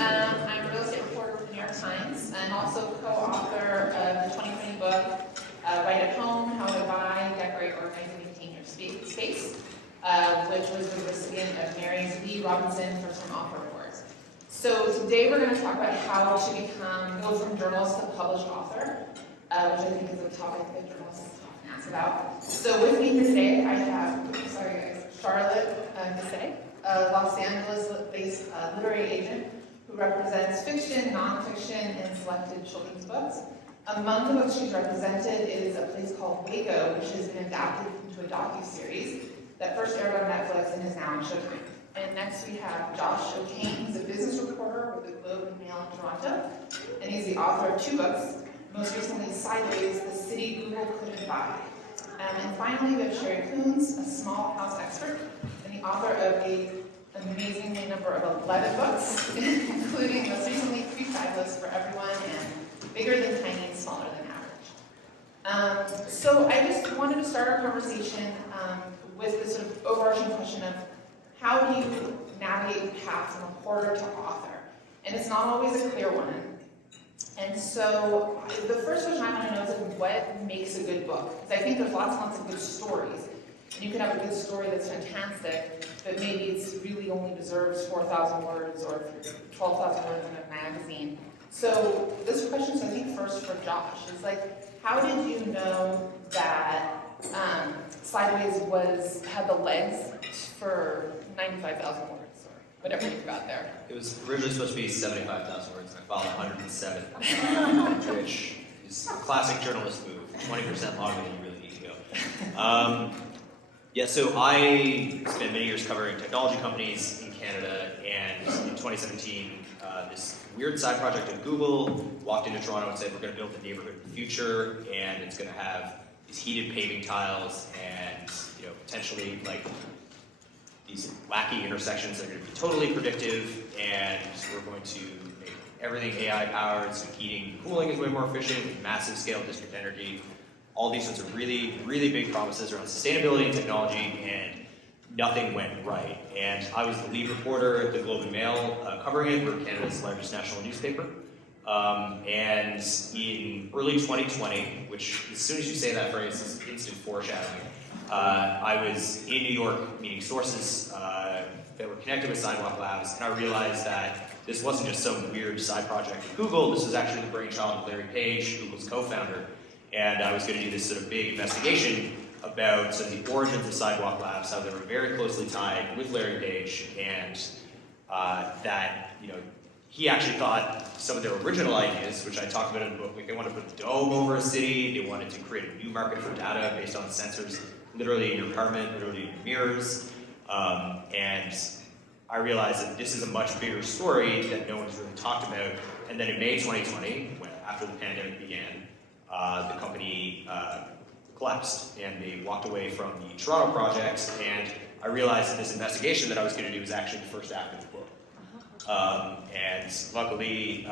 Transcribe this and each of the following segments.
I'm a real estate reporter with the New York Times and also co-author of the 2020 book, Right at Home, How to Buy, Decorate, Organize, and Maintain Your Space, which was the recipient of NAREE's Lee Robinson First Time Author Award. So today we're going to talk about how to go from journalist to published author, which I think is a topic that journalists often ask about. So with me here today, I have, Charlotte Gusay, a Los Angeles-based literary agent who represents fiction, nonfiction, and selected children's books. Among the books she's represented is a place called Waco, which has been adapted into a docuseries that first aired on Netflix and is now on Showtime. And next we have Josh O'Kane. He's a business reporter with the Globe and Mail in Toronto, and he's the author of 2 books, most recently Sideways, The City Google Couldn't Buy. And finally, we have Sheri, Koones, a small house expert, and the author of an amazingly number of 11 books, including most recently 3 Fabulous for Everyone and Bigger Than Tiny and Smaller Than Average. So I just wanted to start our conversation with this sort of overarching question of how do you navigate the path from reporter to author? And it's not always a clear one. And so the first question I want to know is what makes a good book? Because I think there's lots and lots of good stories. And you could have a good story that's fantastic, but maybe it's really only deserves 4,000 words or 12,000 words in a magazine. So this question is, I think, first for Josh. It's like, how did you know that Sideways had the legs for 95,000 words? Whatever you got there. It was originally supposed to be 75,000 words, and I filed 107, which is a classic journalist move, 20% longer than you really need to go. Yeah, so I spent many years covering technology companies in Canada, and in 2017, this weird side project at Google walked into Toronto and said, we're going to build the neighborhood of the future, and it's going to have these heated paving tiles and potentially like these wacky intersections that are going to be totally predictive, and we're going to make everything AI powered, so heating and cooling is way more efficient, with massive scale district energy, all these sorts of really, really big promises around sustainability and technology, and nothing went right. And I was the lead reporter at the Globe and Mail covering it. We're Canada's largest national newspaper. And in early 2020, which as soon as you say that phrase is instant foreshadowing, I was in New York meeting sources that were connected with Sidewalk Labs, and I realized that this wasn't just some weird side project at Google. This was actually the brainchild of Larry Page, Google's co-founder, and I was going to do this sort of big investigation about sort of the origins of Sidewalk Labs, how they were very closely tied with Larry Page, and that he actually thought some of their original ideas, which I talked about in the book, like they wanted to put a dome over a city, they wanted to create a new market for data based on sensors literally in your apartment, literally in your mirrors, and I realized that this is a much bigger story that no one's really talked about. And then in May 2020, after the pandemic began, the company collapsed, and they walked away from the Toronto project, and I realized that this investigation that I was going to do was actually the first act of the book. And luckily,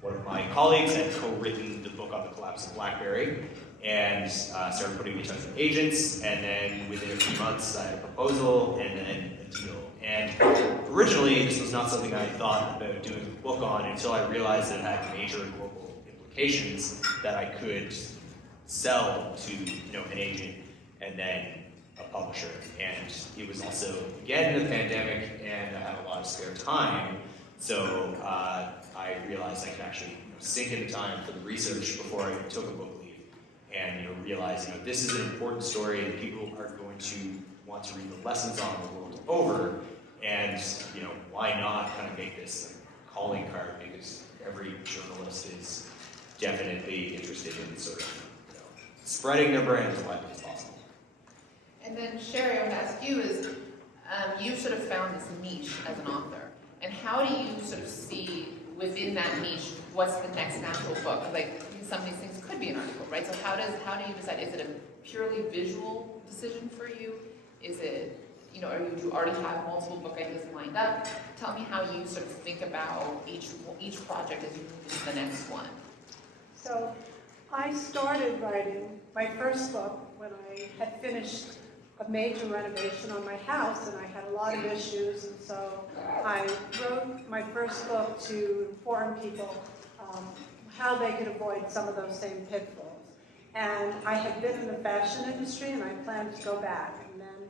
one of my colleagues had co-written the book on the collapse of BlackBerry, and started putting me in touch with agents, and then within a few months I had a proposal and then a deal. And originally this was not something I thought about doing a book on until I realized that it had major global implications that I could sell to an agent and then a publisher. And it was also, again, in the pandemic, and I had a lot of spare time, so I realized I could actually sink in the time for the research before I took a book leave, and realize this is an important story and people are going to want to read the lessons on the world over, and why not kind of make this calling card, because every journalist is definitely interested in sort of spreading their brand as widely as possible. And then Sheri, I want to ask you is, you sort of found this niche as an author, and how do you sort of see within that niche what's the next natural book? Like some of these things could be an article, right? So how do you decide? Is it a purely visual decision for you? Is it, or do you already have multiple book ideas lined up? Tell me how you sort of think about each project as you move to the next one. So I started writing my first book when I had finished a major renovation on my house, and I had a lot of issues, and so I wrote my first book to inform people how they could avoid some of those same pitfalls. And I had been in the fashion industry, and I planned to go back. And then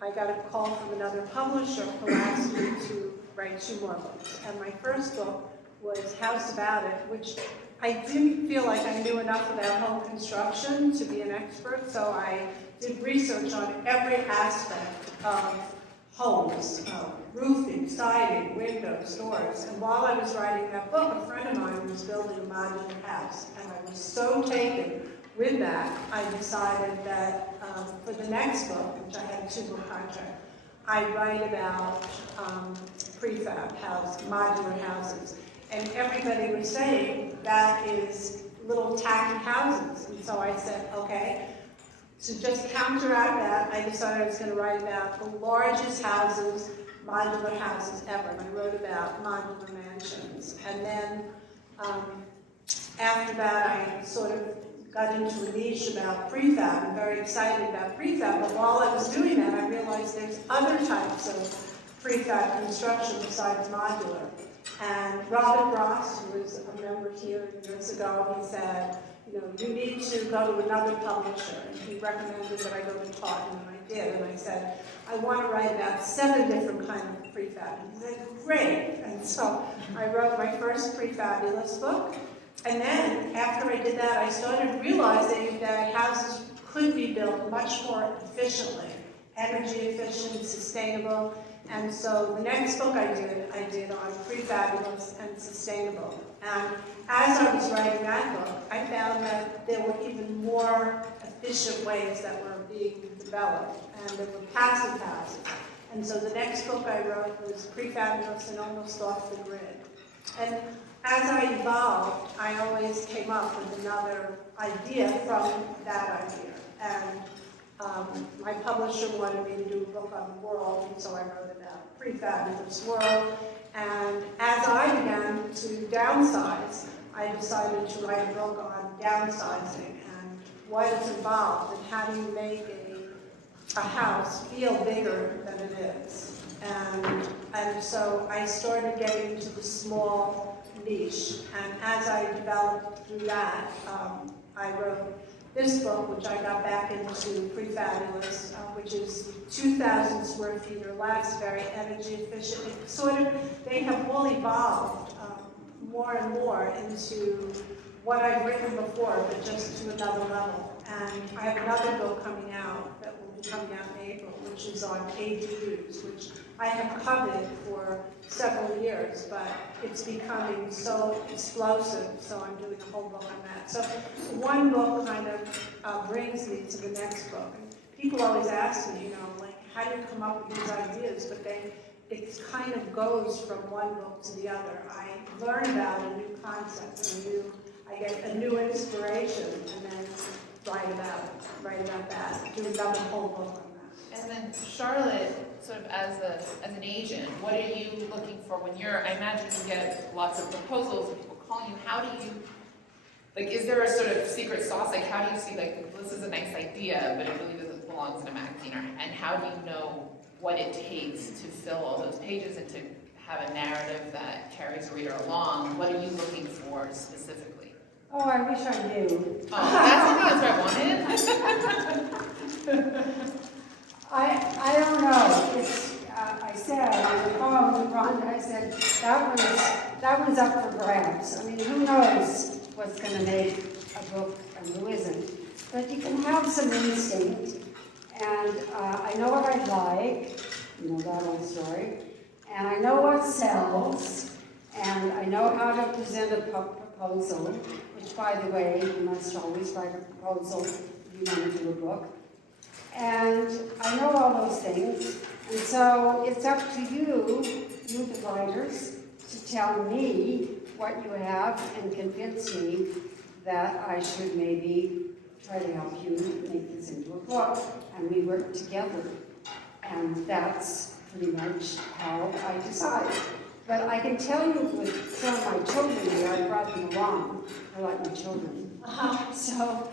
I got a call from another publisher who asked me to write 2 more books. And my first book was House About It, which I didn't feel like I knew enough about home construction to be an expert, so I did research on every aspect of homes, roofing, siding, windows, doors. And while I was writing that book, a friend of mine was building a modular house, and I was so taken with that, I decided that for the next book, which I had a 2-book contract, I'd write about prefab house, modular houses. And everybody was saying that is little tacky houses. And so I said, okay, to just counteract that, I decided I was going to write about the largest houses, modular houses ever. And I wrote about modular mansions. And then after that, I sort of got into a niche about prefab. I'm very excited about prefab. But while I was doing that, I realized there's other types of prefab construction besides modular. And Robert Ross, who was a member here years ago, he said, you need to go to another publisher. And he recommended that I go to Taunton, and I did. And I said, I want to write about 7 different kinds of prefab. And he said, great. And so I wrote my first prefabulous book. And then after I did that, I started realizing that houses could be built much more efficiently, energy efficient, sustainable. And so the next book I did on prefabulous and sustainable. And as I was writing that book, I found that there were even more efficient ways that were being developed, and there were passive houses. And so the next book I wrote was prefabulous and almost off the grid. And as I evolved, I always came up with another idea from that idea. And my publisher wanted me to do a book on the world, and so I wrote about prefabulous world. And as I began to downsize, I decided to write a book on downsizing and what is involved and how do you make a house feel bigger than it is. And so I started getting into the small niche. And as I developed through that, I wrote this book, which I got back into prefabulous, which is 2,000 square feet or less, very energy efficient. They have all evolved more and more into what I've written before, but just to another level. And I have another book coming out that will be coming out in April, which is on ADUs, which I have covered for several years, but it's becoming so explosive, so I'm doing a whole book on that. So one book kind of brings me to the next book. And people always ask me, like, how do you come up with these ideas? But it kind of goes from one book to the other. I learn about a new concept, I get a new inspiration, and then write about that, do another whole book on that. And then Charlotte, sort of as an agent, what are you looking for when I imagine you get lots of proposals and people calling you, how do you, like, is there a sort of secret sauce? Like, how do you see, like, this is a nice idea, but it really doesn't belong in a magazine, and how do you know what it takes to fill all those pages and to have a narrative that carries a reader along? What are you looking for specifically? Oh, I wish I knew. Oh, that's what I wanted. I don't know. I said on the phone to Ronda, I said, that one's up for grabs. I mean, who knows what's going to make a book and who isn't. But you can have some instinct, and I know what I like, that old story, and I know what sells, and I know how to present a proposal, which, by the way, you must always write a proposal if you want to do a book. And I know all those things, and so it's up to you, the writers, to tell me what you have and convince me that I should maybe try to help you make this into a book, and we work together. And that's pretty much how I decide. But I can tell you with some of my children here, I brought them along. I like my children. So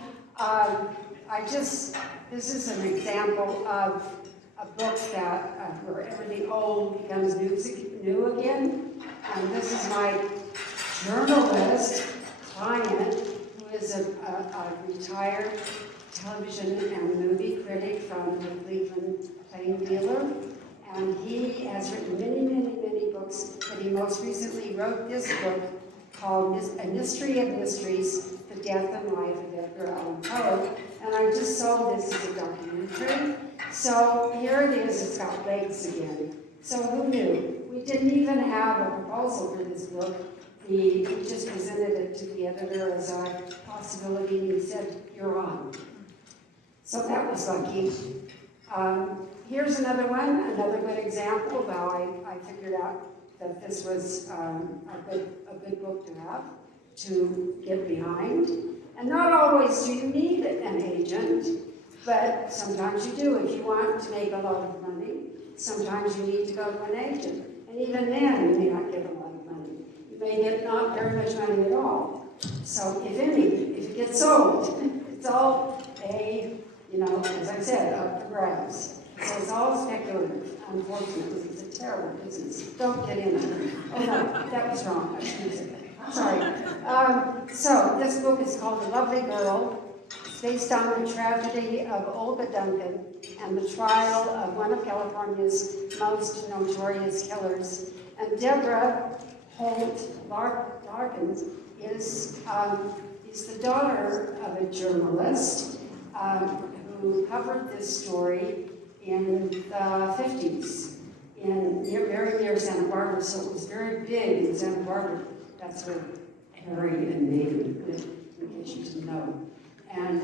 this is an example of a book that, where everything old becomes new again. And this is my journalist client, who is a retired television and movie critic from the Cleveland Plain Dealer. And he has written many books, but he most recently wrote this book called A Mystery of Mysteries, The Death and Life of Edgar Allan Poe. And I just saw this as a documentary. So here it is, it's got legs again. So who knew? We didn't even have a proposal for this book. We just presented it to the editor as a possibility, and he said, "You're on." So that was lucky. Here's another one, another good example of how I figured out that this was a good book to have, to get behind. And not always do you need an agent, but sometimes you do. If you want to make a lot of money, sometimes you need to go to an agent. And even then, you may not get a lot of money. You may get not very much money at all. So if it gets sold, it's all as I said, up for grabs. So it's all speculative, unfortunately. It's a terrible business. Don't get in it. Oh no, that was wrong. I shouldn't say that. Sorry. So this book is called The Lovely Girl. It's based on the tragedy of Olga Duncan and the trial of one of California's most notorious killers. And Deborah Holt Larkins is the daughter of a journalist who covered this story in the 50s, very near Santa Barbara, so it was very big in Santa Barbara. That's where Harry and Megan lived, in case you didn't know. And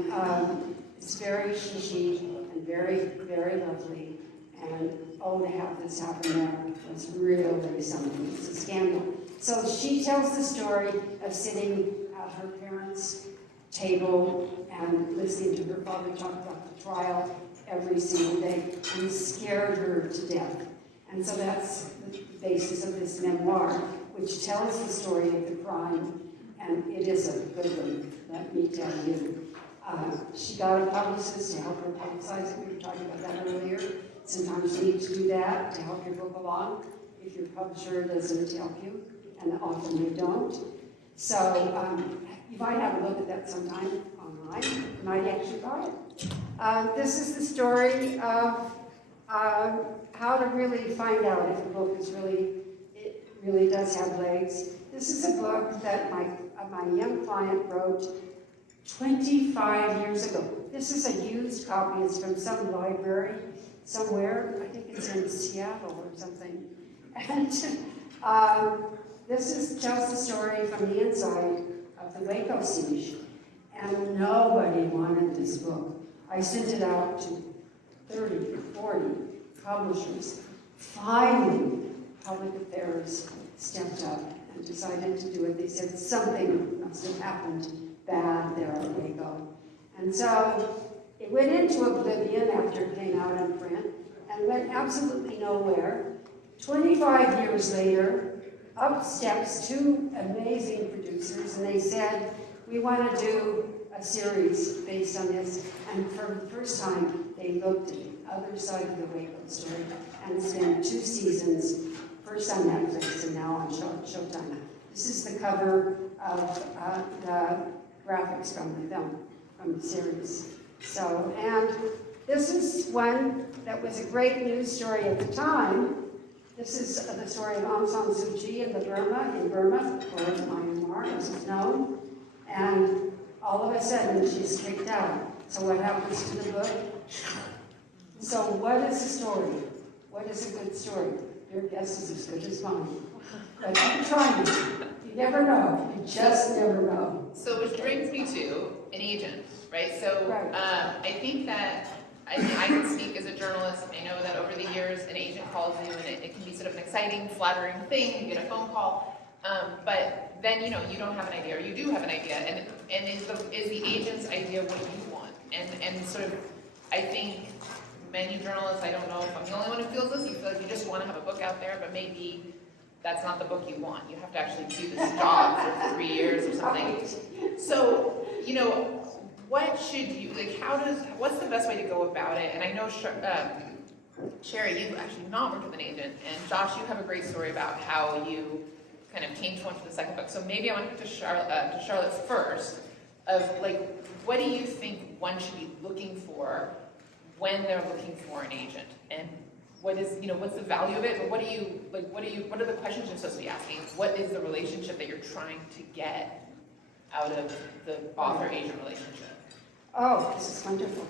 it's very shishy and very, very lovely. And to have this happen there was really something. It's a scandal. So she tells the story of sitting at her parents' table and listening to her father talk about the trial every single day, and scared her to death. And so that's the basis of this memoir, which tells the story of the crime, and it is a good one, let me tell you. She got a publicist to help her publicize it. We were talking about that earlier. Sometimes you need to do that to help your book along if your publisher doesn't help you, and often they don't. So you might have a look at that sometime online. You might actually buy it. This is the story of how to really find out if a book is it really does have legs. This is a book that my young client wrote 25 years ago. This is a used copy. It's from some library somewhere. I think it's in Seattle or something. And this tells the story from the inside of the Waco siege. And nobody wanted this book. I sent it out to 30 or 40 publishers. Finally, Public Affairs stepped up and decided to do it. They said something must have happened bad there at Waco. And so it went into oblivion after it came out in print and went absolutely nowhere. 25 years later, up steps two amazing producers, and they said, "We want to do a series based on this." And for the first time, they looked at the other side of the Waco story, and it's been 2 seasons, first on Netflix and now on Showtime. This is the cover of the graphics from the film, from the series. So, and this is one that was a great news story at the time. This is the story of Aung San Suu Kyi in Burma, or Myanmar, as it's known. And all of a sudden, she's kicked out. So what happens to the book? So what is a story? What is a good story? Your guess is as good as mine. But keep trying. You never know. You just never know. So which brings me to an agent, right? So Right. I think that I can speak as a journalist. I know that over the years, an agent calls you, and it can be sort of an exciting, flattering thing. You get a phone call, but then you don't have an idea, or you do have an idea, and is the agent's idea what you want? And sort of, I think many journalists, I don't know if I'm the only one who feels this. You feel like you just want to have a book out there, but maybe that's not the book you want. You have to actually do this job for 3 years or something. So what should you, like, what's the best way to go about it? And I know, Sheri, you've actually not worked with an agent, and Josh, you have a great story about how you kind of came to one for the second book. So maybe I want to get to Charlotte first, of like, what do you think one should be looking for when they're looking for an agent? And what is, what's the value of it? But what are the questions you're supposed to be asking? What is the relationship that you're trying to get out of the author-agent relationship? Oh, this is wonderful.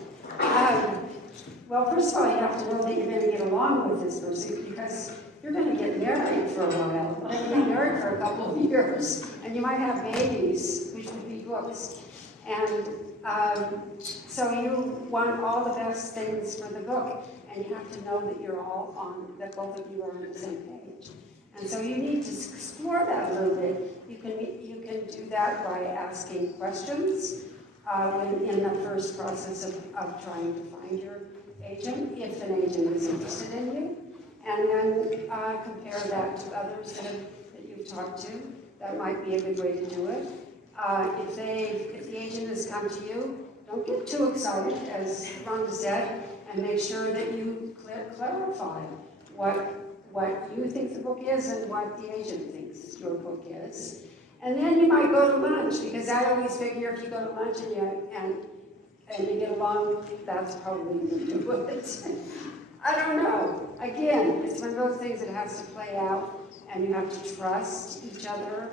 Well, first of all, you have to know that you're going to get along with this person, because you're going to get married for a while. You're going to be married for a couple of years, and you might have babies, which would be books. And so you want all the best things for the book, and you have to know that that both of you are on the same page. And so you need to explore that a little bit. You can do that by asking questions in the first process of trying to find your agent, if an agent is interested in you, and then compare that to others that you've talked to. That might be a good way to do it. If the agent has come to you, don't get too excited, as Ronda said, and make sure that you clarify what you think the book is and what the agent thinks your book is. And then you might go to lunch, because I always figure if you go to lunch and you get along, that's probably going to do it. I don't know. Again, it's one of those things that has to play out, and you have to trust each other,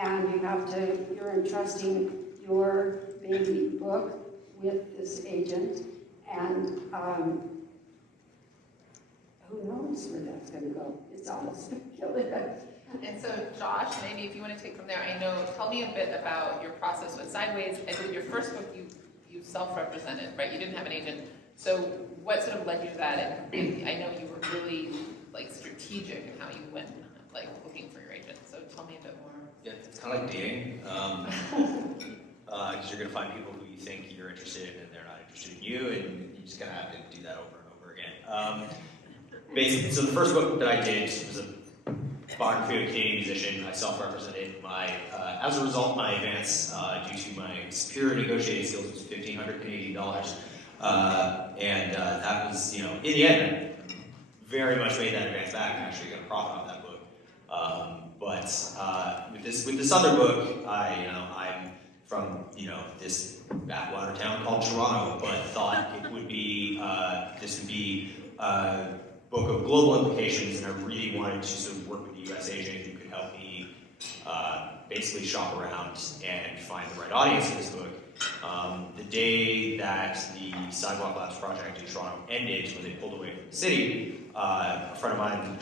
and you're entrusting your baby book with this agent, and who knows where that's going to go? It's all speculative. And so, Josh, maybe if you want to take from there, tell me a bit about your process with Sideways. I believe your first book you self-represented, right? You didn't have an agent. So what sort of led you to that? And I know you were really strategic in how you went looking for your agent. So tell me a bit more. Yeah, it's kind of like dating, because you're going to find people who you think you're interested in and they're not interested in you, and you just kind of have to do that over and over again. Basically, so the first book that I did was a biography of a Canadian musician. I self-represented. As a result, my advance due to my superior negotiating skills was $1,500 Canadian dollars, and that was, in the end, I very much made that advance back and actually got a profit off that book. But with this other book, I'm from this backwater town called Toronto, but thought it would be this would be a book of global implications, and I really wanted to sort of work with a U.S. agent who could help me basically shop around and find the right audience for this book. The day that the Sidewalk Labs project in Toronto ended, when they pulled away from the city, a friend of mine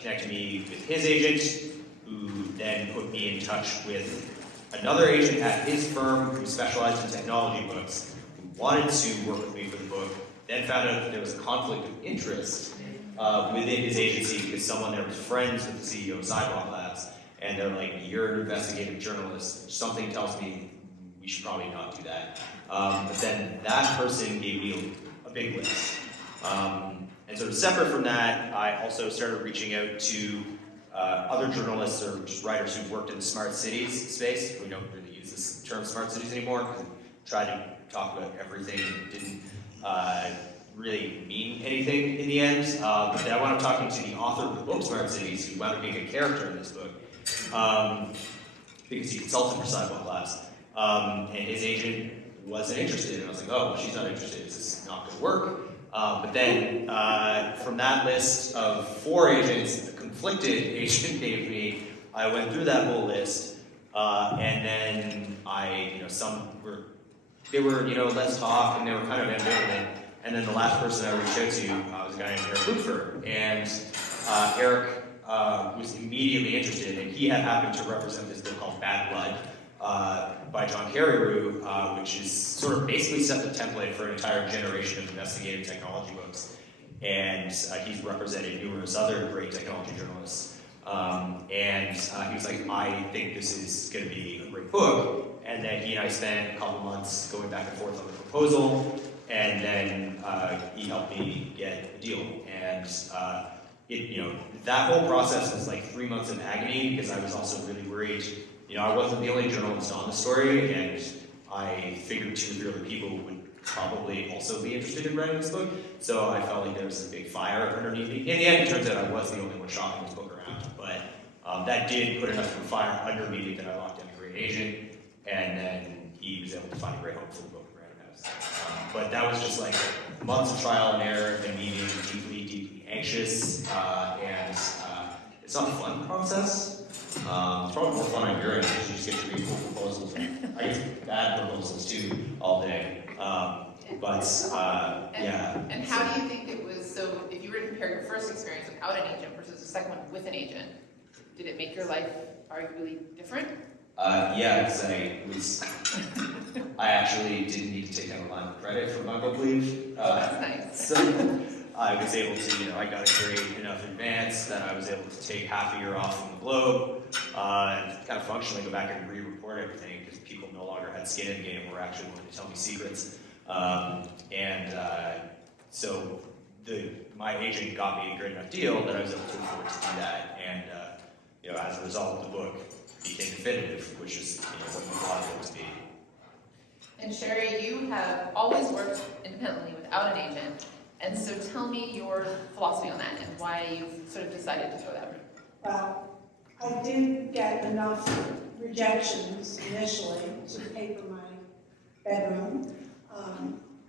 connected me with his agent, who then put me in touch with another agent at his firm who specialized in technology books, who wanted to work with me for the book, then found out that there was a conflict of interest within his agency because someone there was friends with the CEO of Sidewalk Labs, and they're like, "You're an investigative journalist. Something tells me we should probably not do that." But then that person gave me a big list. And sort of separate from that, I also started reaching out to other journalists or just writers who've worked in the smart cities space. We don't really use this term smart cities anymore because we tried to talk about everything that didn't really mean anything in the end. But then I wound up talking to the author of the book Smart Cities, who wound up being a character in this book, because he consulted for Sidewalk Labs. And his agent wasn't interested, and I was like, "Oh, well, she's not interested. This is not going to work." But then from that list of 4 agents the conflicted agent gave me, I went through that whole list, and then they were let's talk, and they were kind of ambivalent. And then the last person I reached out to was a guy named Eric Lutfer, and Eric was immediately interested, and he had happened to represent this book called Bad Blood by John Carreyrou, which is sort of basically set the template for an entire generation of investigative technology books. And he's represented numerous other great technology journalists. And he was like, "I think this is going to be a great book." And then he and I spent a couple months going back and forth on the proposal, and then he helped me get a deal. And that whole process was like 3 months of agony, because I was also really worried. I wasn't the only journalist on the story, and I figured 2 or 3 other people would probably also be interested in writing this book, so I felt like there was a big fire underneath me. In the end, it turns out I was the only one shopping this book around, but that did put enough of a fire under me that I locked in a great agent, and then he was able to find a great home for the book in Random House. But that was just like months of trial and error and me being deeply, deeply anxious, and it's not a fun process. It's probably more fun on your end because you just get to read cool proposals. I get bad proposals too all day. Yeah. And how do you think it was, so if you were to compare your first experience without an agent versus the second one with an agent, did it make your life arguably different? Yeah, because I actually didn't need to take down a line of credit for my book leave. That's nice. So I was able to, I got a grade enough advance that I was able to take half a year off from the Globe, and kind of functionally go back and re-report everything because people no longer had skin in the game, were actually willing to tell me secrets. So my agent got me a great enough deal that I was able to afford to do that, and as a result, the book became definitive, which is what you want it to be. And Sheri, you have always worked independently without an agent, and so tell me your philosophy on that and why you've sort of decided to go that route. Well, I did get enough rejections initially to paper my bedroom,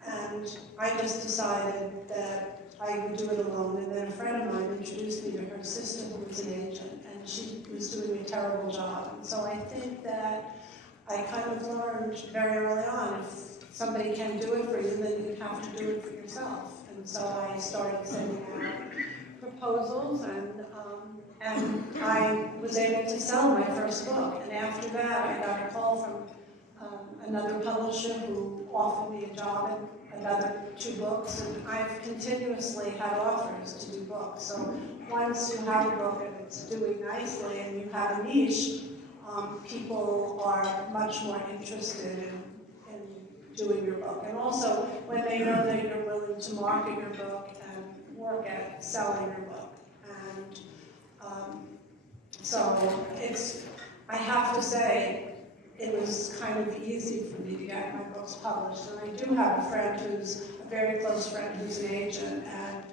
and I just decided that I would do it alone, and then a friend of mine introduced me to her sister who was an agent, and she was doing a terrible job. And so I think that I kind of learned very early on, if somebody can do it for you, then you have to do it for yourself. And so I started sending out proposals, and I was able to sell my first book. And after that, I got a call from another publisher who offered me a job in another 2 books, and I've continuously had offers to do books. So once you have a book and it's doing nicely and you have a niche, people are much more interested in doing your book. And also, when they know that you're willing to market your book and work at selling your book. And so I have to say, it was kind of easy for me to get my books published. And I do have a friend a very close friend who's an agent, and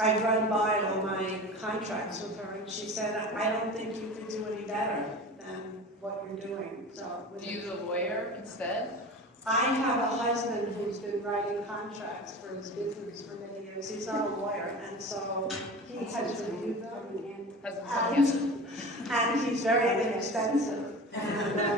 I've run by all my contracts with her, and she said, I don't think you could do any better than what you're doing. So, do you use a lawyer instead? I have a husband who's been writing contracts for his business for many years. He's not a lawyer, and so he has reviewed them, and he's very inexpensive. And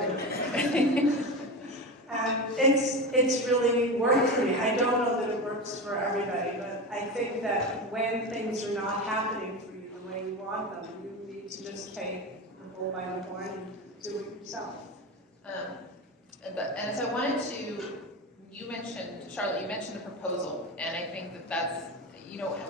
it's really worked for me. I don't know that it works for everybody, but I think that when things are not happening for you the way you want them, you need to just take the bull by the horn and do it yourself. And so I wanted to, Charlotte, you mentioned the proposal, and I think that's,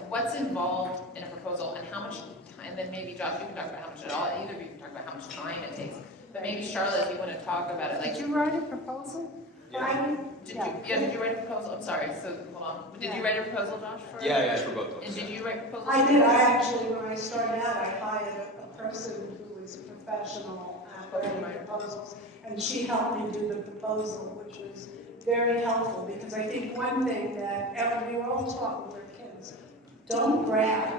what's involved in a proposal and how much time, and then maybe Josh, you can talk about how much it all, either of you can talk about how much time it takes. But maybe Charlotte, if you want to talk about it, Did you write a proposal? Yeah. Did you write a proposal? I'm sorry, so hold on. Did you write a proposal, Josh? Yeah, for both books. And did you write proposals? I did. When I started out, I hired a person who was a professional at writing proposals, and she helped me do the proposal, which was very helpful, because I think one thing that we were all taught with our kids, don't brag.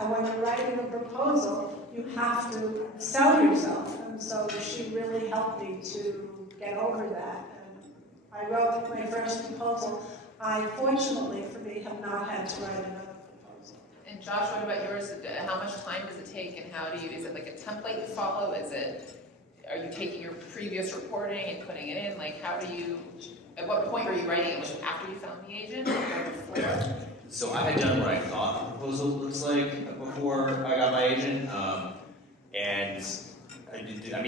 And when you're writing a proposal, you have to sell yourself. And so she really helped me to get over that. And I wrote my first proposal. I, fortunately for me, have not had to write another proposal. And Josh, what about yours? How much time does it take, and how is it like a template you follow? Are you taking your previous reporting and putting it in? Like, at what point were you writing it? Was it after you found the agent or before? So I had done what I thought the proposal looks like before I got my agent, and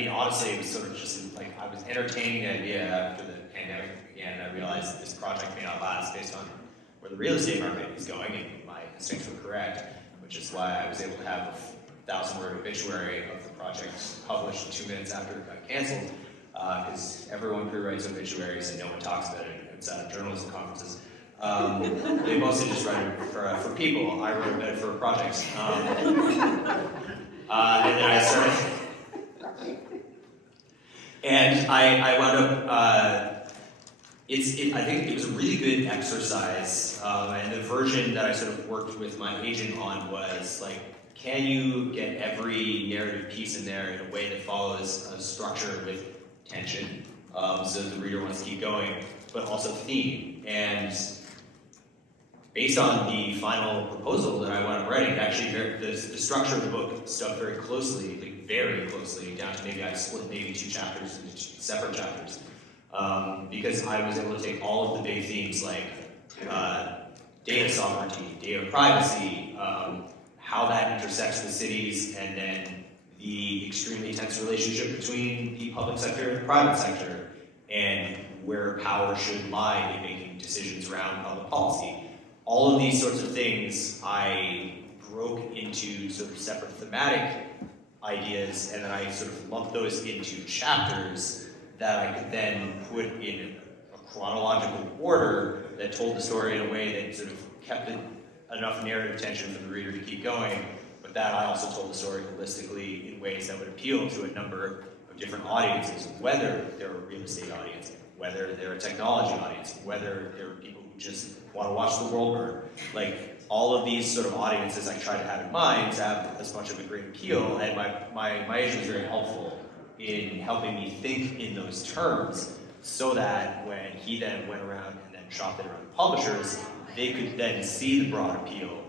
honestly, it was sort of just like I was entertaining the idea after the pandemic began, and I realized that this project may not last based on where the real estate market is going, and my instincts were correct, which is why I was able to have a 1,000-word obituary of the project published 2 minutes after it got canceled, because everyone pre-writes obituaries and no one talks about it outside of journalism conferences. They mostly just write it for people. I wrote it for projects. And then I started, and I wound up I think it was a really good exercise, and the version that I sort of worked with my agent on was like, can you get every narrative piece in there in a way that follows a structure with tension, so that the reader wants to keep going, but also theme. And based on the final proposal that I wound up writing, actually the structure of the book stuck very closely, like very closely, down to maybe I split maybe 2 chapters into 2 separate chapters. Because I was able to take all of the big themes like data sovereignty, data privacy, how that intersects with cities, and then the extremely tense relationship between the public sector and the private sector, and where power should lie in making decisions around public policy. All of these sorts of things I broke into sort of separate thematic ideas, and then I sort of lumped those into chapters that I could then put in a chronological order that told the story in a way that sort of kept enough narrative tension for the reader to keep going, but that I also told the story holistically in ways that would appeal to a number of different audiences, whether they're a real estate audience, whether they're a technology audience, whether they're people who just want to watch the world burn. Like, all of these sort of audiences I tried to have in mind to have as much of a great appeal, and my agent was very helpful in helping me think in those terms, so that when he then went around and then shopped it around the publishers, they could then see the broad appeal.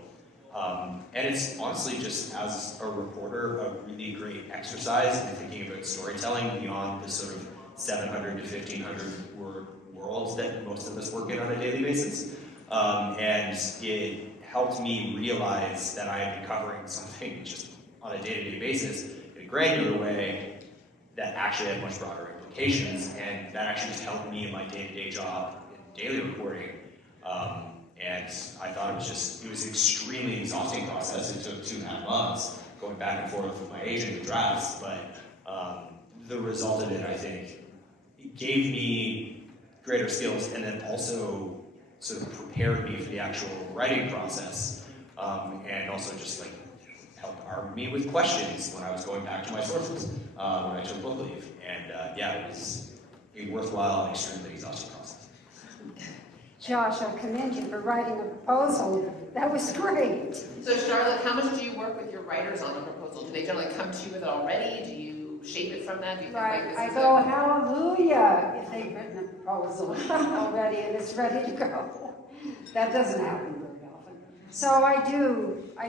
And it's honestly, just as a reporter, a really great exercise in thinking about storytelling beyond the sort of 700 to 1,500 word worlds that most of us work in on a daily basis. And it helped me realize that I had been covering something just on a day-to-day basis in a granular way that actually had much broader implications, and that actually just helped me in my day-to-day job in daily reporting. And I thought it was an extremely exhausting process. It took 2.5 months going back and forth with my agent with drafts, but the result of it, I think, it gave me greater skills, and then also sort of prepared me for the actual writing process, and also just like helped arm me with questions when I was going back to my sources when I took book leave. And it was a worthwhile and extremely exhausting process. Josh, I commend you for writing a proposal. That was great. So Charlotte, how much do you work with your writers on a proposal? Do they generally come to you with it already? Do you shape it from that? Do you think Right, like this I is go, hallelujah, if they've written a proposal already and it's ready to go. That doesn't happen very often. So I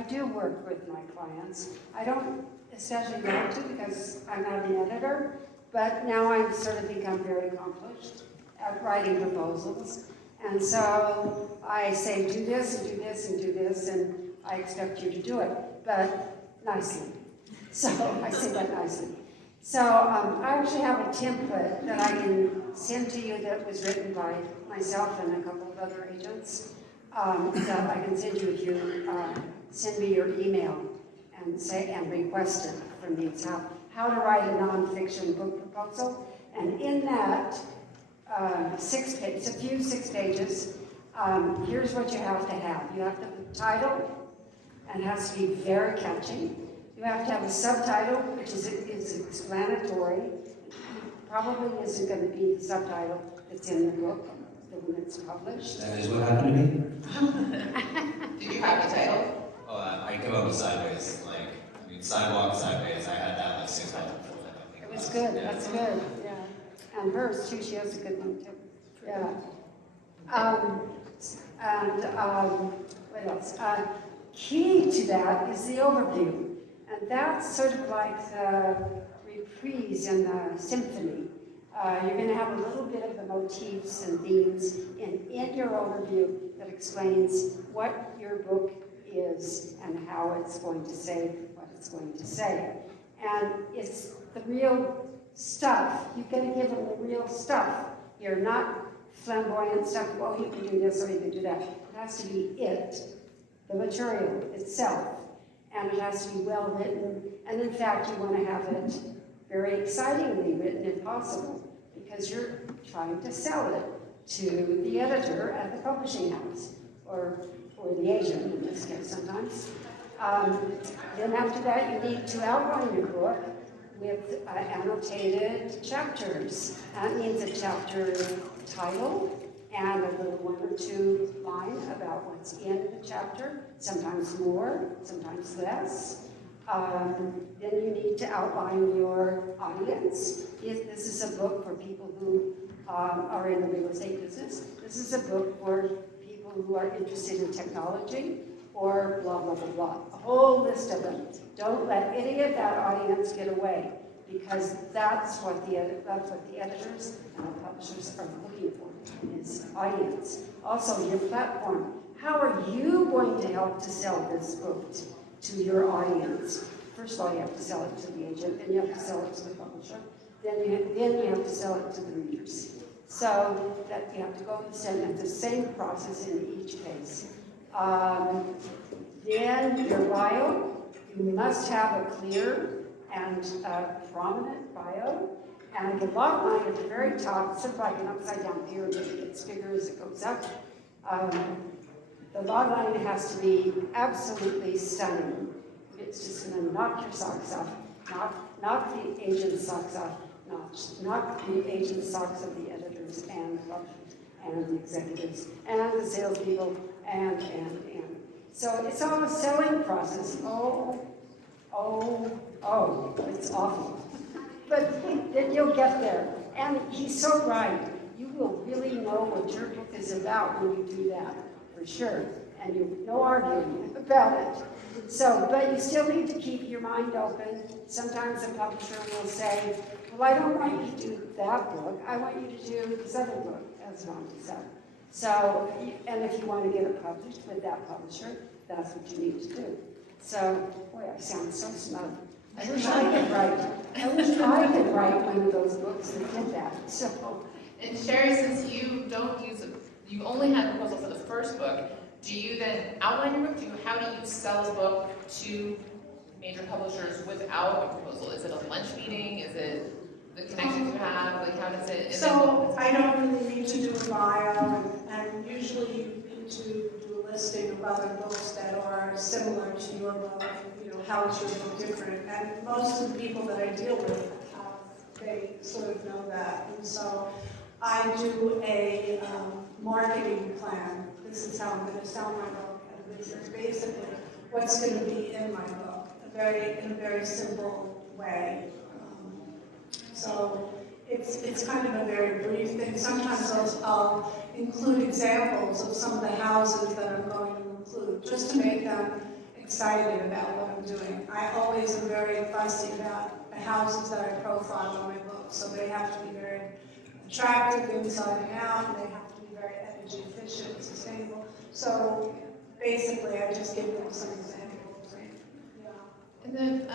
do work with my clients. I don't especially want to because I'm not an editor, but now I've sort of become very accomplished at writing proposals. And so I say, do this and do this and do this, and I expect you to do it, but nicely. So I say that nicely. So I actually have a template that I can send to you that was written by myself and a couple of other agents that I can send you if you send me your email and request it from me. It's how to write a nonfiction book proposal. And in that, 6 pages, a few 6 pages, here's what you have to have. You have to have a title, and it has to be very catchy. You have to have a subtitle, which is explanatory. It probably isn't going to be the subtitle that's in the book when it's published. That is what happened to me. Did you have the title? Oh, I came up with Sideways. Sidewalk, Sideways. I had that like 6 times before that. It was good. That's good. Yeah. And hers too. She has a good one too. Yeah. What else? Key to that is the overview. And that's sort of like the reprise in the symphony. You're going to have a little bit of the motifs and themes in your overview that explains what your book is and how it's going to say what it's going to say. And it's the real stuff. You've got to give them the real stuff. You're not flamboyant stuff, well, you can do this or you can do that. It has to be the material itself. And it has to be well written, and in fact, you want to have it very excitingly written if possible, because you're trying to sell it to the editor at the publishing house, or the agent in this case sometimes. Then after that, you need to outline your book, with annotated chapters. That means a chapter title and a little 1 or 2 line about what's in the chapter, sometimes more, sometimes less. Then you need to outline your audience. If this is a book for people who are in the real estate business, this is a book for people who are interested in technology, or blah, blah, blah, blah. A whole list of them. Don't let any of that audience get away, because that's what the editors and the publishers are looking for, is audience. Also, your platform. How are you going to help to sell this book to your audience? First of all, you have to sell it to the agent, then you have to sell it to the publisher, then you have to sell it to the readers. So that you have to go through the same process in each case. Then your bio, you must have a clear and prominent bio, and the log line at the very top, sort of like an upside down pyramid, it gets bigger as it goes up. The log line has to be absolutely stunning. It's just going to knock your socks off, knock the agent's socks off, knock the agent's socks of the editors and the publishers and the executives and the salespeople and. So it's all a selling process. It's awful. But then you'll get there. And he's so right. You will really know what your book is about when you do that, for sure. And you no arguing about it. So, but you still need to keep your mind open. Sometimes a publisher will say, well, I don't want you to do that book. I want you to do this other book, as Ronda said. So, and if you want to get it published with that publisher, that's what you need to do. So, boy, I sound so smug. I wish I could write. I wish I could write one of those books that did that. So, And Sheri, since you don't use it, you only had a proposal for the first book, do you then outline your book? How do you sell a book to major publishers without a proposal? Is it a lunch meeting? Is it the connections you have? Like, how does it? So I don't really need to do a bio, and usually you need to do a listing of other books that are similar to your book. You know, how is your book different? And most of the people that I deal with, they sort of know that. And so I do a marketing plan. This is how I'm going to sell my book, and this is basically what's going to be in my book, in a very simple way. So it's kind of a very brief thing. Sometimes I'll include examples of some of the houses that I'm going to include, just to make them excited about what I'm doing. I always am very fussy about the houses that I profile in my book, so they have to be very attractive inside and out, and they have to be very energy efficient and sustainable. So basically, I just give them some examples. Yeah. And then,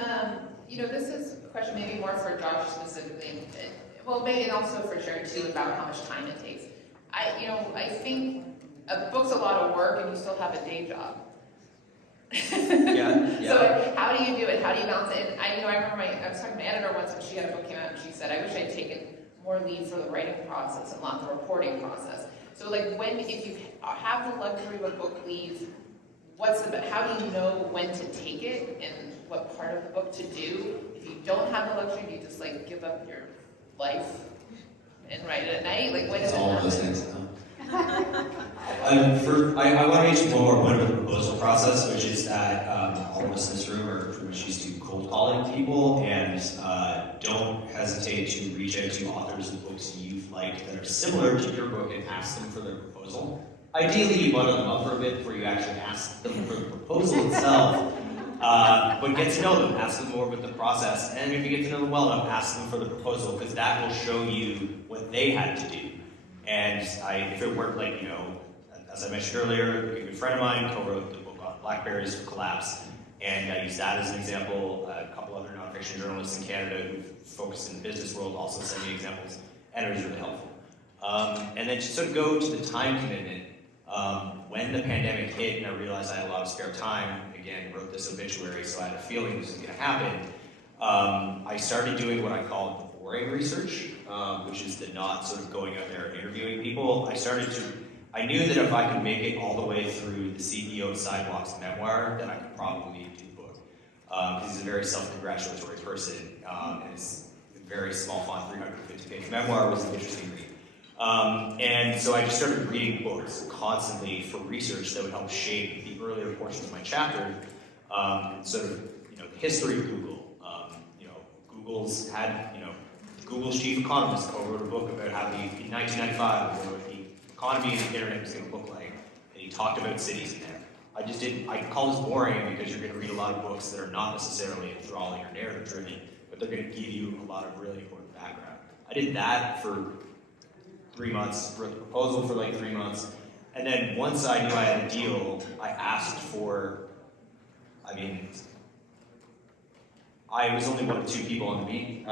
this is a question maybe more for Josh specifically, well, maybe also for Sheri too, about how much time it takes. I think a book's a lot of work, and you still have a day job. Yeah. So how do you do it? How do you balance it? And I remember I was talking to my editor once when she had a book came out, and she said, I wish I'd taken more lead for the writing process and not the reporting process. So if you have the luxury of a book leave, how do you know when to take it and what part of the book to do? If you don't have the luxury, do you just give up your life and write it at night? What is It's it? all of those things. I want to mention one more point of the proposal process, which is that all of us in this room are pretty much used to cold calling people, and don't hesitate to reach out to authors of books you've liked that are similar to your book and ask them for their proposal. Ideally, you bundle them up for a bit before you actually ask them for the proposal itself, but get to know them, ask them more with the process, and if you get to know them well enough, ask them for the proposal, because that will show you what they had to do. And if it weren't as I mentioned earlier, a good friend of mine co-wrote the book on Blackberries for Collapse, and I use that as an example. A couple other nonfiction journalists in Canada who focus in the business world also send me examples, and it was really helpful. And then to sort of go to the time commitment, when the pandemic hit and I realized I had a lot of spare time, again, wrote this obituary, so I had a feeling this was going to happen, I started doing what I call the boring research, which is the not sort of going out there and interviewing people. I knew that if I could make it all the way through the CEO of Sidewalk's memoir, then I could probably do the book. because he's a very self-congratulatory person, and his very small font, 350-page memoir was an interesting read. And so I just started reading books constantly for research that would help shape the earlier portions of my chapter, sort of, the history of Google. Google's chief economist co-wrote a book about how in 1995, what the economy of the internet was going to look like, and he talked about cities in there. I call this boring because you're going to read a lot of books that are not necessarily enthralling or narrative driven, but they're going to give you a lot of really important background. I did that for 3 months, wrote the proposal for like 3 months, and then once I knew I had a deal, I asked for, I was only one of 2 people on the beat,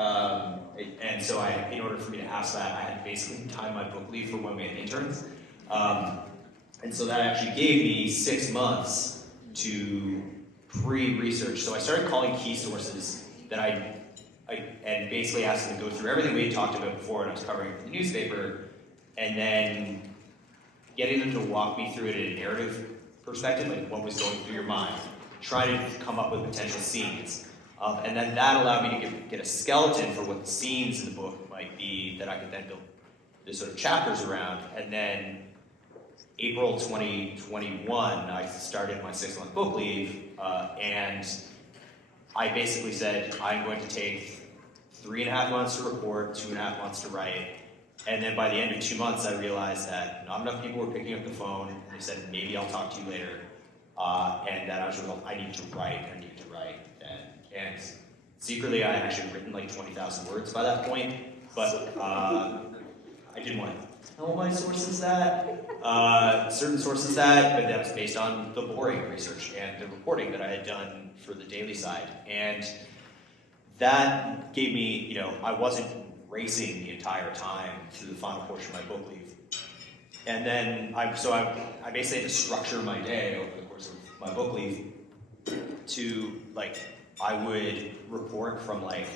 and so in order for me to ask that, I had to basically time my book leave for when we had interns. And so that actually gave me 6 months to pre-research. So I started calling key sources that and basically asked them to go through everything we had talked about before and I was covering for the newspaper, and then getting them to walk me through it in a narrative perspective, like what was going through your mind, try to come up with potential scenes. And then that allowed me to get a skeleton for what the scenes in the book might be that I could then build the sort of chapters around. And then April 2021, I started my 6-month book leave, and I basically said, I'm going to take 3.5 months to report, 2.5 months to write. And then by the end of 2 months, I realized that not enough people were picking up the phone, and they said, maybe I'll talk to you later. And that I was like, I need to write. And secretly, I had actually written like 20,000 words by that point, but I didn't want to tell my sources that, certain sources that, but that was based on the boring research and the reporting that I had done for the daily side. And that gave me, I wasn't racing the entire time through the final portion of my book leave. And then, I basically had to structure my day over the course of my book leave to, I would report from 9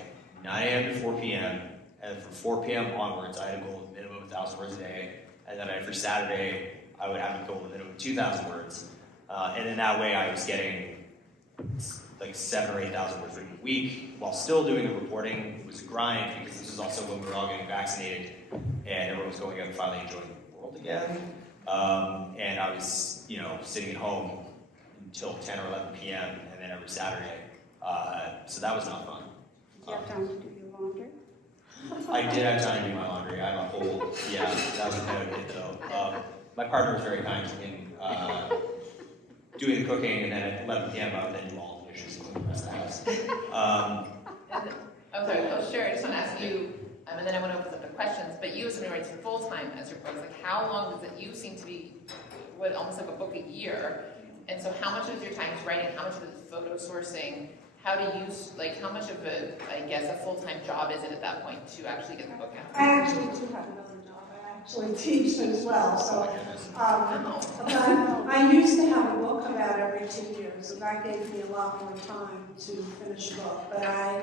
a.m. to 4 p.m., and from 4 p.m. onwards, I had a goal of minimum 1,000 words a day, and then every Saturday, I would have a goal of minimum 2,000 words. And in that way, I was getting 7,000 or 8,000 words written a week, while still doing the reporting. It was a grind, because this was also when we were all getting vaccinated, and everyone was going out and finally enjoying the world again. And I was, sitting at home until 10 or 11 p.m., and then every Saturday. So that was not fun. Did you have time to do your laundry? I did have time to do my laundry. I have a whole, that was about it though. My partner was very kind in doing the cooking, and then at 11 p.m. I would then do all the dishes and clean the rest of the house. Sheri, I just want to ask you, and then I want to open up the questions, but you as somebody who writes full-time as your post, how long does it, you seem to be, almost like a book a year, and so how much of your time is writing, how much of it is photo sourcing, how do you, how much of a full-time job is it at that point to actually get the book out? I actually do have another job. I actually teach as well, so. I used to have a book come out every 2 years, and that gave me a lot more time to finish a book. But I,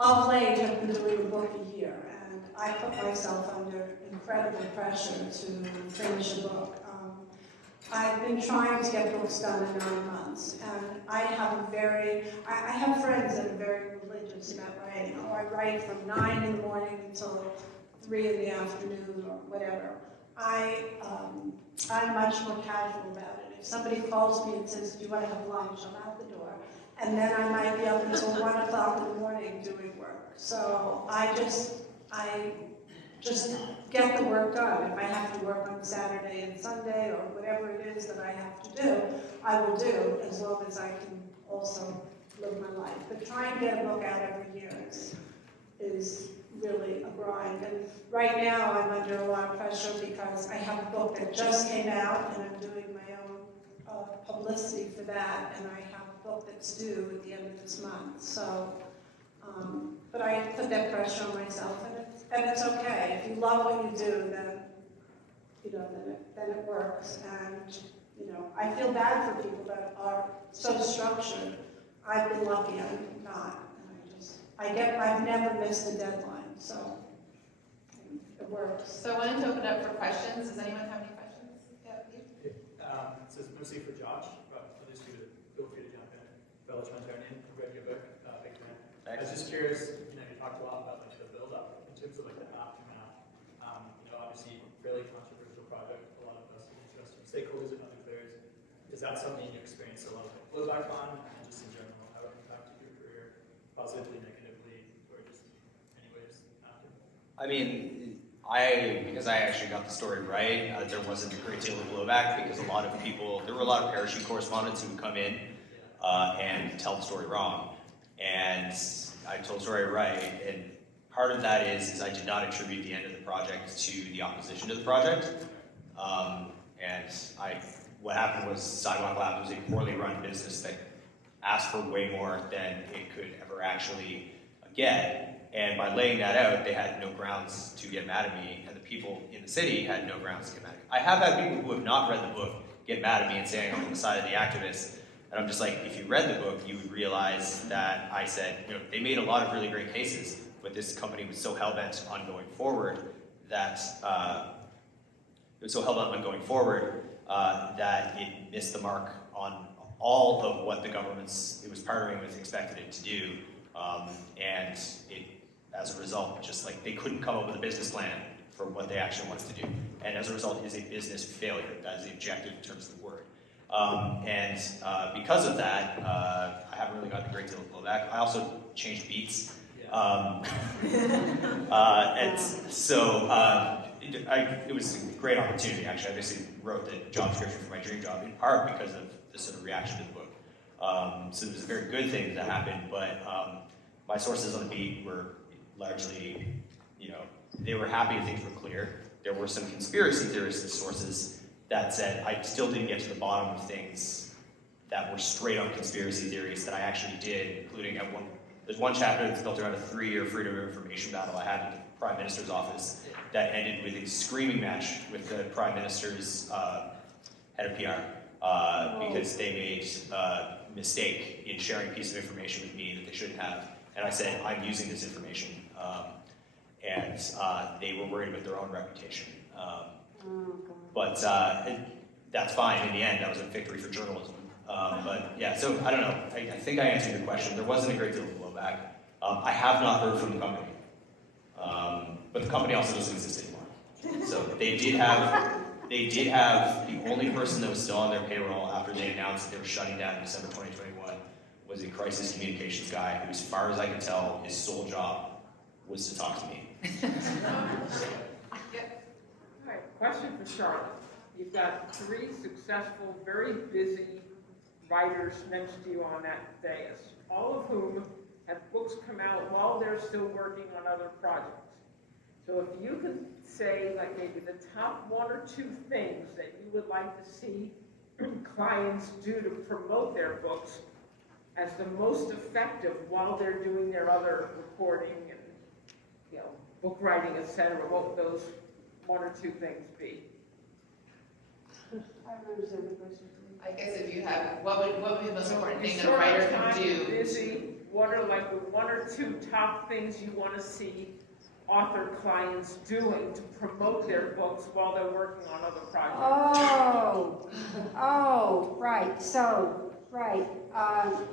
of late, have been doing a book a year, and I put myself under incredible pressure to finish a book. I've been trying to get books done in 9 months, and I have friends that are very religious about writing. I write from 9 in the morning until 3 in the afternoon or whatever. I'm much more casual about it. If somebody calls me and says, do you want to have lunch, I'm out the door. And then I might be up until 1 o'clock in the morning doing work. So I just get the work done. If I have to work on Saturday and Sunday or whatever it is that I have to do, I will do, as long as I can also live my life. But trying to get a book out every year is really a grind. And right now I'm under a lot of pressure because I have a book that just came out and I'm doing my own publicity for that, and I have a book that's due at the end of this month. So, but I put that pressure on myself, and it's okay. If you love what you do, then then it works. And I feel bad for people that are so structured. I've been lucky, I'm not. And I've never missed a deadline, so it works. So I wanted to open up for questions. Does anyone have any questions? Yeah, please. It says mostly for Josh, but others feel free to jump in. Fellow Trinitarian, read your book. just curious, you talked a lot about like the build-up in terms of like the aftermath. Obviously fairly controversial project, a lot of vested interest from stakeholders and other players. Is that something you experienced a lot of blowback on, and just in general, how it impacted your career, positively, negatively, or just any ways after? I mean, because I actually got the story right, there wasn't a great deal of blowback because there were a lot of parachute correspondents who would come in and tell the story wrong. And I told the story right, and part of that is I did not attribute the end of the project to the opposition to the project. What happened was Sidewalk Labs was a poorly run business that asked for way more than it could ever actually get. And by laying that out, they had no grounds to get mad at me, and the people in the city had no grounds to get mad at me. I have had people who have not read the book get mad at me and saying I'm on the side of the activists. And I'm just like, if you read the book, you would realize that I said, they made a lot of really great cases, but this company was so hell-bent on going forward that that it missed the mark on all of what the governments it was partnering with expected it to do, and it, as a result, just like they couldn't come up with a business plan for what they actually wanted to do, and as a result, is a business failure. That is the objective in terms of the word. Because of that, I haven't really gotten a great deal of blowback. I also changed beats. And so it was a great opportunity, actually. I basically wrote the job description for my dream job in part because of the sort of reaction to the book. So it was a very good thing that happened, but my sources on the beat were largely, they were happy that things were clear. There were some conspiracy theorist sources that said I still didn't get to the bottom of things that were straight up conspiracy theories that I actually did, including there's one chapter that's built around a 3-year freedom of information battle I had with the Prime Minister's office that ended with a screaming match with the Prime Minister's head of PR because they made a mistake in sharing a piece of information with me that they shouldn't have. And I said, I'm using this information. And they were worried about their own reputation. But that's fine in the end. That was a victory for journalism. But yeah, so I don't know. I think I answered your question. There wasn't a great deal of blowback. I have not heard from the company. But the company also doesn't exist anymore. So they did have the only person that was still on their payroll after they announced that they were shutting down in December 2021 was a crisis communications guy who, as far as I can tell, his sole job was to talk to me. All right, question for Charlotte. You've got 3 successful, very busy writers next to you on that dais, all of whom have books come out while they're still working on other projects. So if you could say, like, maybe the top 1 or 2 things that you would like to see clients do to promote their books as the most effective while they're doing their other reporting and, book writing, etc., what would those 1 or 2 things be? I don't understand the question. I guess if you have, what would be the most important thing that a You're writer short on can time, do? busy. What are like the 1 or 2 top things you want to see author clients doing to promote their books while they're working on other projects? Right. So, right.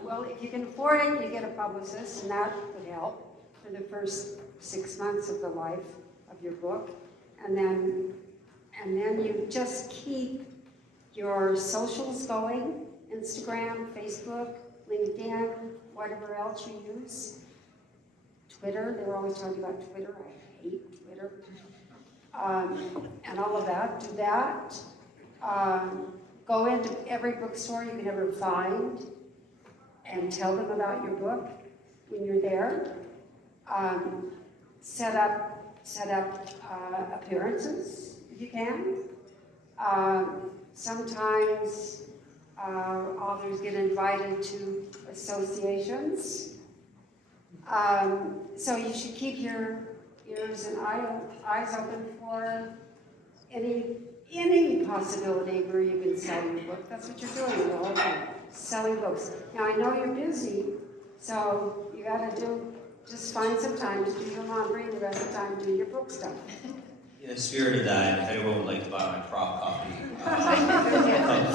Well, if you can afford it, you get a publicist, and that would help for the first 6 months of the life of your book, and then you just keep your socials going: Instagram, Facebook, LinkedIn, whatever else you use. Twitter, they're always talking about Twitter. I hate Twitter. And all of that. Do that. Go into every bookstore you can ever find and tell them about your book when you're there. Set up appearances if you can. Sometimes authors get invited to associations. So you should keep your ears and eyes open for any possibility where you can sell your book. That's what you're doing the whole time, selling books. Now I know you're busy, so you got to just find some time to do your laundry, and the rest of the time do your book stuff. In the spirit of that, if anyone would like to buy my prop copy,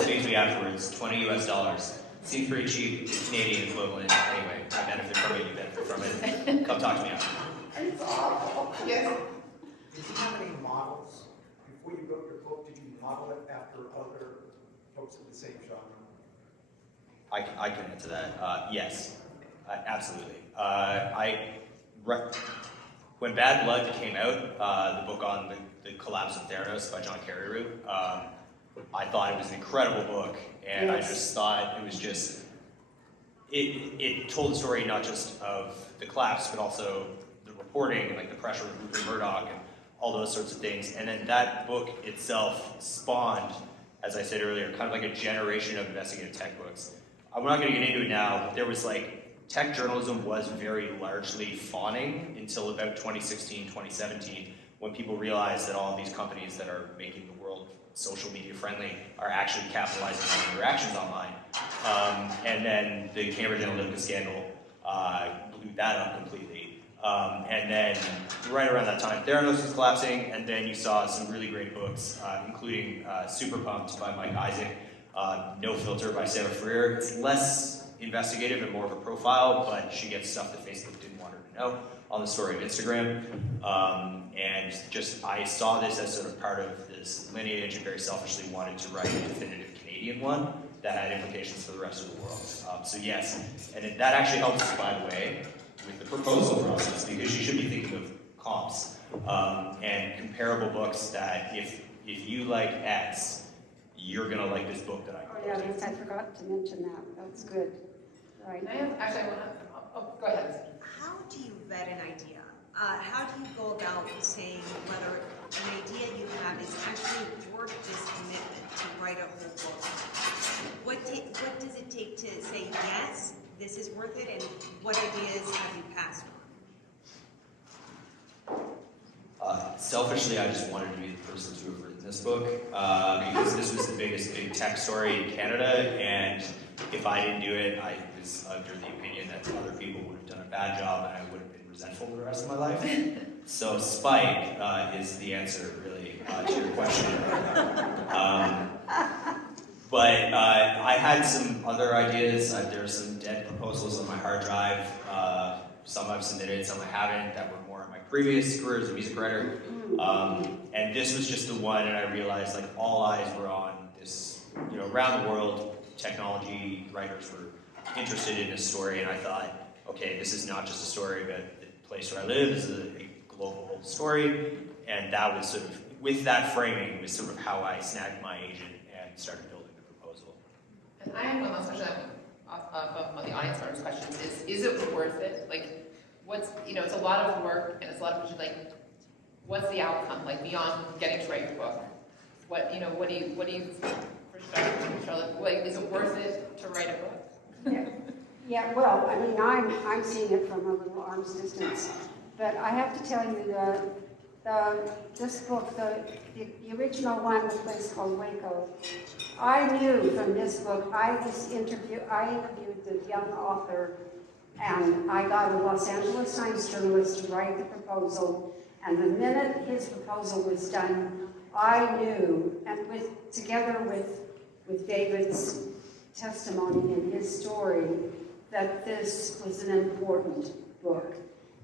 speak to me afterwards. $20 US. Seems pretty cheap, Canadian equivalent. Anyway, I benefit from it, you benefit from it. come talk to me after. It's awful. Yes. Did you have any models? Before you wrote your book, did you model it after other books of the same genre? I can answer that. Yes, absolutely. When Bad Blood came out, the book on the collapse of Theranos by John Carreyrou, I thought it was an incredible book, and I just thought it was just, it told the story not just of the collapse, but also the reporting and like the pressure of Rupert Murdoch and all those sorts of things. And then that book itself spawned, as I said earlier, kind of like a generation of investigative tech books. I'm not going to get into it now, but there was like, tech journalism was very largely fawning until about 2016, 2017, when people realized that all of these companies that are making the world social media friendly are actually capitalizing on interactions online. And then the Cambridge Analytica scandal blew that up completely. And then right around that time, Theranos was collapsing, and then you saw some really great books, including Super Pumped by Mike Isaac, No Filter by Sarah Freer. It's less investigative and more of a profile, but she gets stuff that Facebook didn't want her to know on the story of Instagram. And just, I saw this as sort of part of this lineage and very selfishly wanted to write a definitive Canadian one that had implications for the rest of the world. So yes, and that actually helps, by the way, with the proposal process, because you should be thinking of comps and comparable books that if you like X, you're gonna like this book that I Oh, yeah, yes, I forgot to mention that. That's good. Right. I have, actually, I want to, go ahead. How do you vet an idea? How do you go about saying whether an idea you have is actually worth this commitment to write a whole book? What does it take to say, yes, this is worth it, and what ideas have you passed on? Selfishly, I just wanted to be the person to have written this book because this was the biggest big tech story in Canada, and if I didn't do it, I was under the opinion that other people would have done a bad job and I would have been resentful for the rest of my life. So Spike is the answer, really, to your question. But I had some other ideas. There are some dead proposals on my hard drive. Some I've submitted, some I haven't, that were more in my previous career as a music writer. And this was just the one, and I realized like all eyes were on this, around the world, technology writers were interested in this story, and I thought, okay, this is not just a story about the place where I live, this is a global story, and that was sort of, with that framing, was sort of how I snagged my agent and started building the proposal. And I have one last question off of one of the audience members' questions is it worth it? Like, what's, it's a lot of work, and it's a lot of, like, what's the outcome, like, beyond getting to write the book? What do you, for Charlotte, like, is it worth it to write a book? Yeah, well, I mean, I'm seeing it from a little arm's distance, but I have to tell you that this book, the original one, the place called Waco, I knew from this book, I interviewed the young author, and I got a Los Angeles Times journalist to write the proposal, and the minute his proposal was done, I knew, and together with David's testimony and his story, that this was an important book.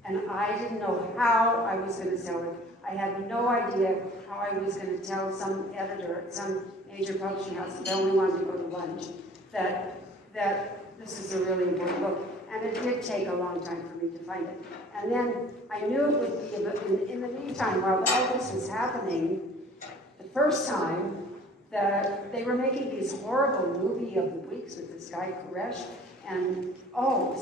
And I didn't know how I was going to sell it. I had no idea how I was going to tell some editor at some major publishing house that only wanted to go to lunch that this is a really important book. And it did take a long time for me to find it. And then I knew it would be, but in the meantime, while all this was happening, the first time that they were making these horrible movie of the weeks with this guy, Koresh, and all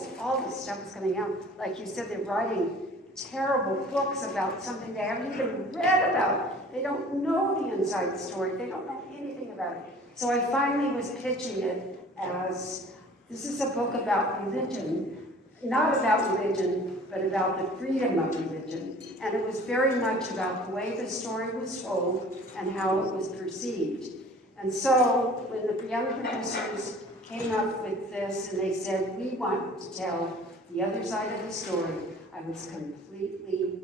this stuff was coming out. Like you said, they're writing terrible books about something they haven't even read about. They don't know the inside story. They don't know anything about it. So I finally was pitching it as, this is a book about religion, not about religion, but about the freedom of religion. And it was very much about the way the story was told and how it was perceived. And so when the young producers came up with this and they said, we want to tell the other side of the story, I was completely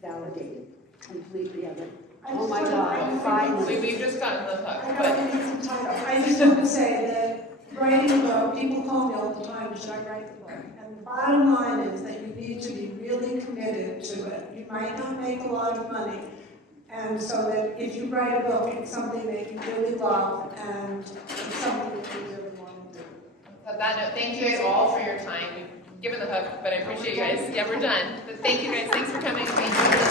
validated. Completely of it. Oh my God, finally. We've just gotten the hook, I but don't need to title. I just want to say that writing a book, people call me all the time, should I write the book? And the bottom line is that you need to be really committed to it. You might not make a lot of money, and so that if you write a book, it's something that you really love and it's something that you really want to do. On that note, thank you guys all for your time. We've given the hook, but I appreciate you guys. Yeah, we're done. But thank you guys. Thanks for coming. Thank you.